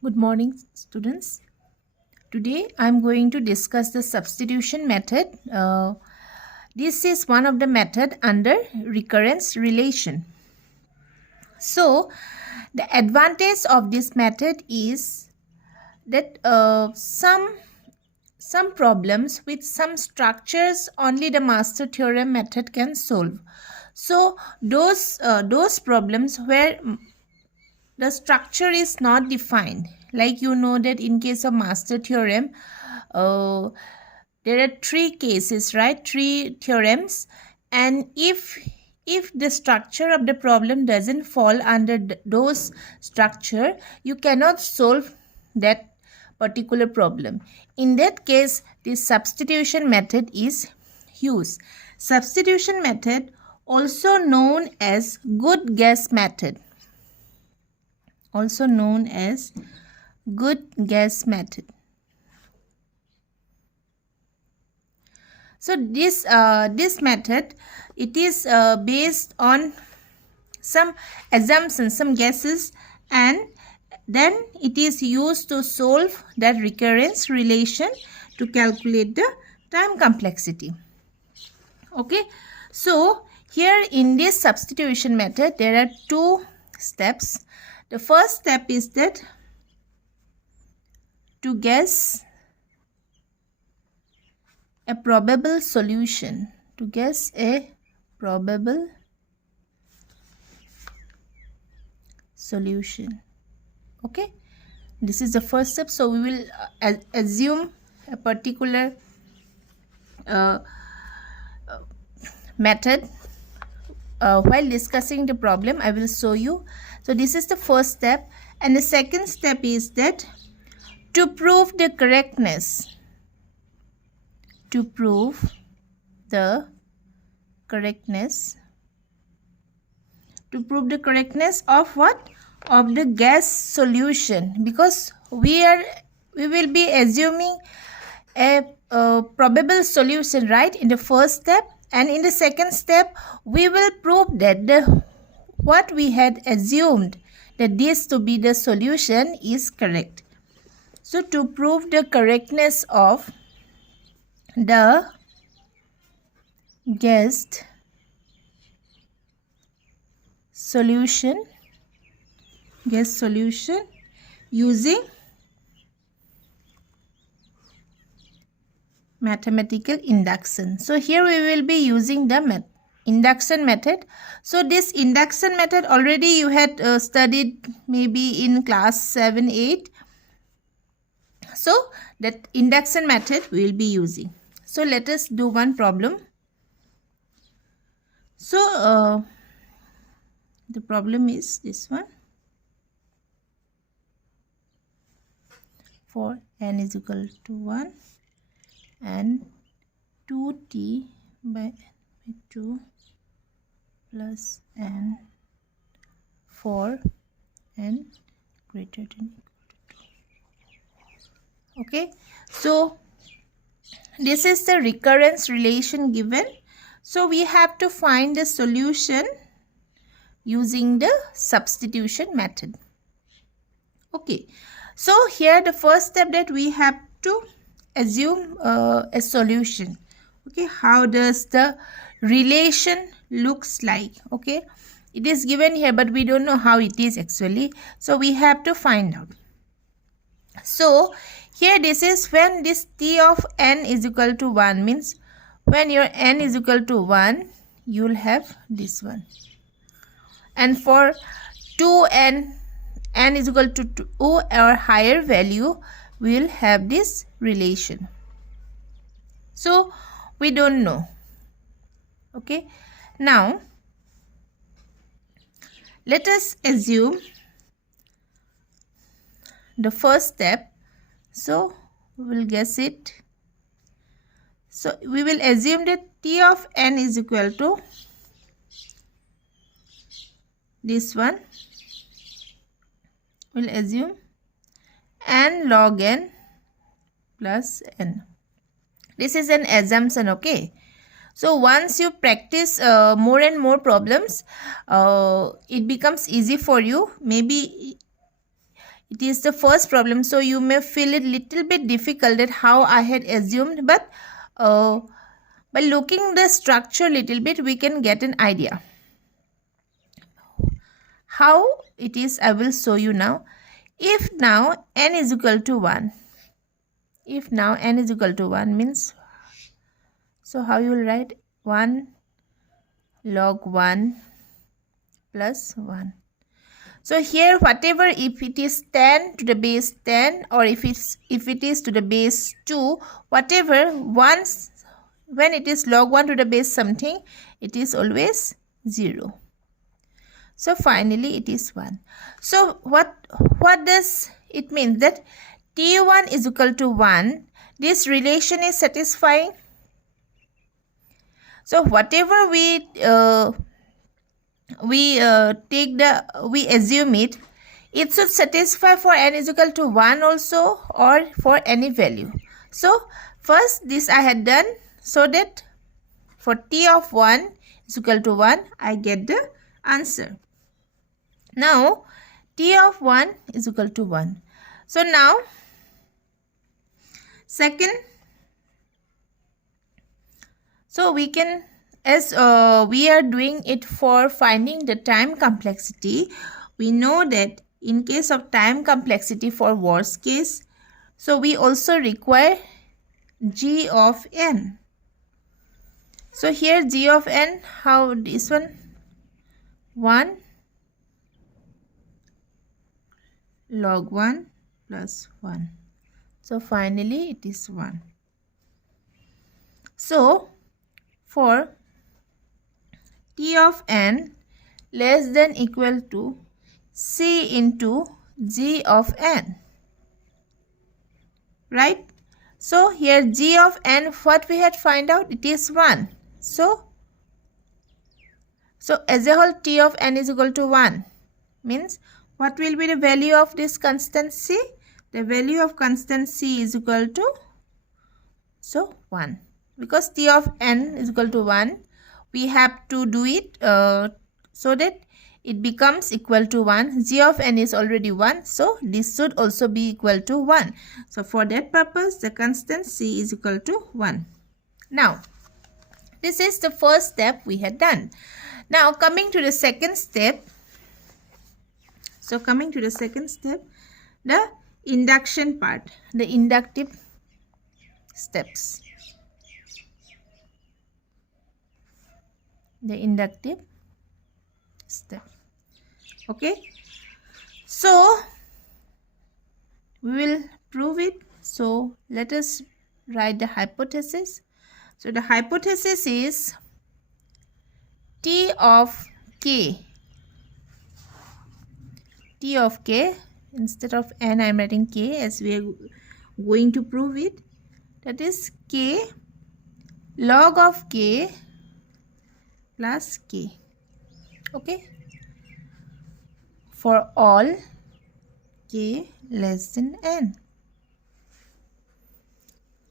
Good morning, students. Today I am going to discuss the substitution method. This is one of the method under recurrence relation. So, the advantage of this method is that some problems with some structures only the master theorem method can solve. So, those problems where the structure is not defined, like you know that in case of master theorem, there are three cases, right? Three theorems, and if the structure of the problem doesn't fall under those structure, you cannot solve that particular problem. In that case, the substitution method is used. Substitution method, also known as good guess method, also known as good guess method. So this method, it is based on some assumptions, some guesses, and then it is used to solve that recurrence relation to calculate the time complexity. Okay, so here in this substitution method there are two steps. The first step is that to guess a probable solution, to guess a probable solution. Okay, this is the first step. So we will assume a particular method. While discussing the problem, I will show you. So this is the first step, and the second step is that to prove the correctness, to prove the correctness, to prove the correctness of what? Of the guess solution, because we will be assuming a probable solution, right, in the first step, and in the second step we will prove that what we had assumed, that this to be the solution, is correct. So to prove the correctness of the guessed solution, using mathematical induction. So here we will be using the induction method. So this induction method already you had studied maybe in class 7, 8. So that induction method we will be using. So let us do one problem. So the problem is this one. For n is equal to 1 and 2t by 2 plus n for n greater than equal to 2. Okay, so this is the recurrence relation given. So we have to find the solution using the substitution method. Okay, so here the first step that we have to assume a solution. Okay, how does the relation looks like? Okay, it is given here, but we don't know how it is actually, so we have to find out. So here this is when this t of n is equal to 1, means when your n is equal to 1, you will have this one, and for 2n, n is equal to 2 or higher value, we will have this relation. So we don't know. Okay, now let us assume the first step. So we will guess it. So we will assume that t of n is equal to this one. We'll assume n log n plus n. This is an assumption. Okay, so once you practice more and more problems, it becomes easy for you. Maybe it is the first problem, so you may feel it little bit difficult that how I had assumed, but by looking the structure little bit we can get an idea how it is. I will show you now. If now n is equal to 1, if now n is equal to 1 means, so how you will write 1 log 1 plus 1. So here whatever, if it is 10 to the base 10 or if it is to the base 2, whatever, once when it is log 1 to the base something, it is always 0. So finally it is 1. So what does it mean? That t1 is equal to 1. This relation is satisfying. So whatever we assume it should satisfy for n is equal to 1 also or for any value. So first this I had done, so that for t of 1 is equal to 1 I get the answer. Now t of 1 is equal to 1. So now second, so we can, as we are doing it for finding the time complexity, we know that in case of time complexity for worst case, so we also require g of n. So here g of n, how this one, 1 log 1 plus 1. So finally it is 1. So for t of n less than equal to c into g of n, right? So here g of n, what we had find out, it is 1. So as a whole t of n is equal to 1 means what will be the value of this constant c? The value of constant c is equal to, so 1. Because t of n is equal to 1, we have to do it so that it becomes equal to 1. G of n is already 1, so this should also be equal to 1. So for that purpose, the constant c is equal to 1. Now, this is the first step we had done. Now coming to the second step. So coming to the second step, the induction part, the inductive steps. The inductive step. Okay. So we will prove it. So let us write the hypothesis. So the hypothesis is t of k. T of k, instead of n I am writing k as we are going to prove it. That is k log of k plus k. Okay. For all k less than n.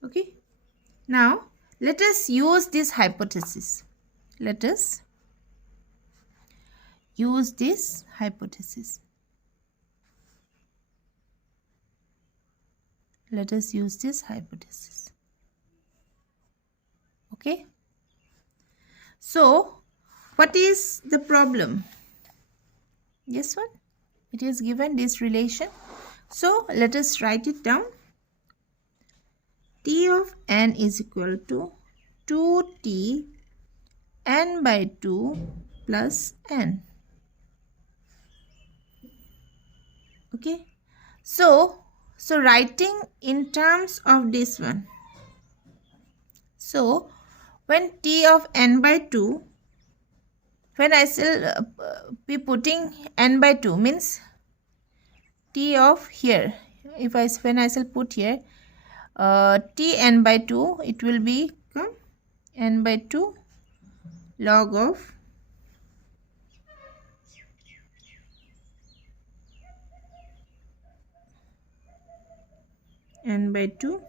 Okay. Now let us use this hypothesis. Let us use this hypothesis. Let us use this hypothesis. Okay. So what is the problem? Guess what? It is given this relation. So let us write it down. T of n is equal to 2t n by 2 plus n. Okay. So writing in terms of this one. So when t of n by 2, when I shall be putting n by 2 means t of here, when I shall put here t n by 2, it will become n by 2 log of n by 2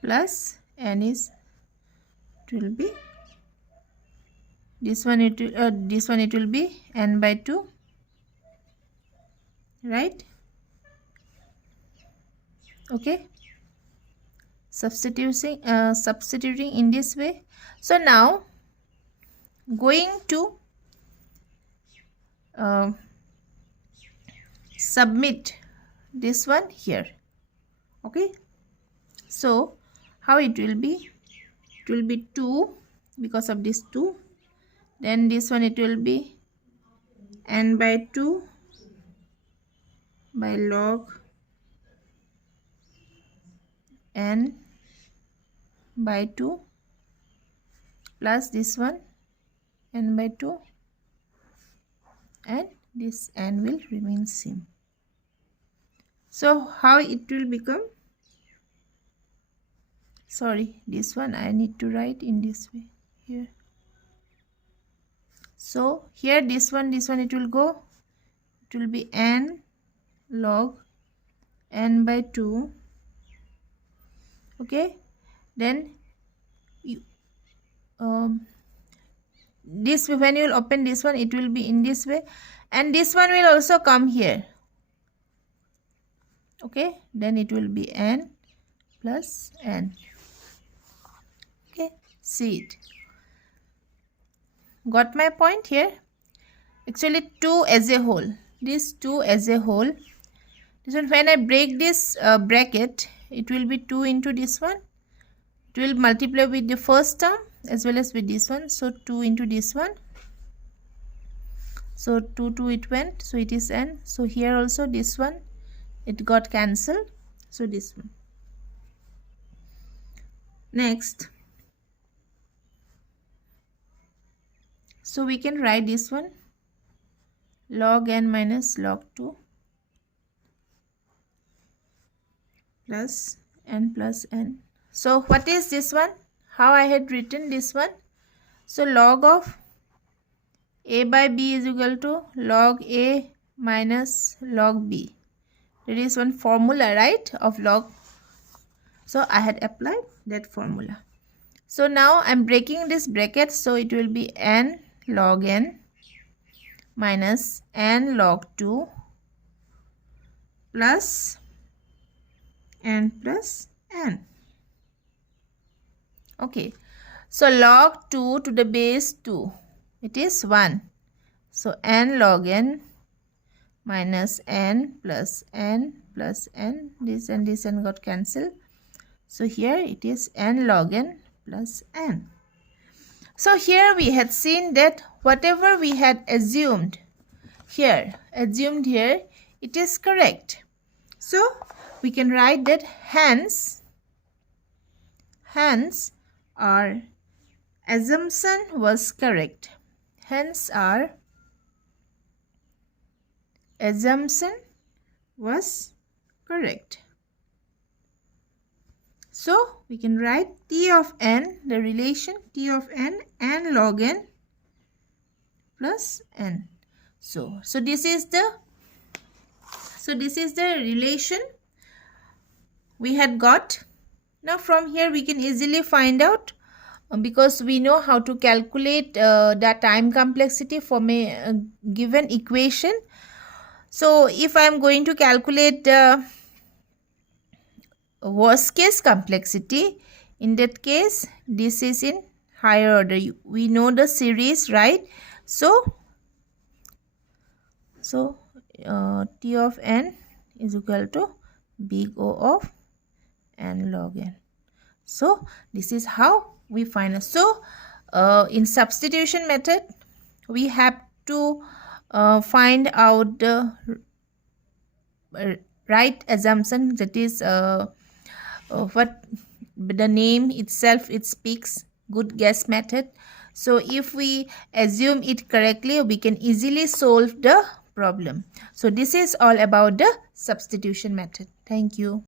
plus n is, it will be this one it will be n by 2, right? Okay, substituting in this way. So now going to submit this one here. Okay, so how it will be? It will be 2 because of this 2. Then this one it will be n by 2 by log n by 2 plus this one n by 2, and this n will remain same. So how it will become? Sorry, this one I need to write in this way here. So here this one it will go, it will be n log n by 2. Okay, then you, this, when you will open this one, it will be in this way, and this one will also come here. Okay, then it will be n plus n. Okay, see it. Got my point here? Actually 2 as a whole, this 2 as a whole, this one, when I break this bracket, it will be 2 into this one. It will multiply with the first term as well as with this one. So 2 into this one. So 2 it went. So it is n. So here also this one, it got cancelled. So this one. Next. So we can write this one, log n minus log 2 plus n. So what is this one? How I had written this one? So log of a by b is equal to log a minus log b. There is one formula, right, of log. So I had applied that formula. So now I am breaking this bracket. So it will be n log n minus n log 2 plus n plus n. Okay, so log 2 to the base 2, it is 1. So n log n minus n plus n plus n. This and this n got cancelled. So here it is n log n plus n. So here we had seen that whatever we had assumed here, it is correct. So we can write that hence our assumption was correct. Hence our assumption was correct. So we can write T of n, the relation T of n log n plus n. So this is the relation we had got. Now from here we can easily find out, because we know how to calculate the time complexity from a given equation. So if I am going to calculate worst case complexity, in that case this is in higher order. We know the series, right? So T of n is equal to big O of n log n. So this is how we find it. So in substitution method we have to find out the right assumption, that is what the name itself, it speaks, good guess method. So if we assume it correctly, we can easily solve the problem. So this is all about the substitution method. Thank you.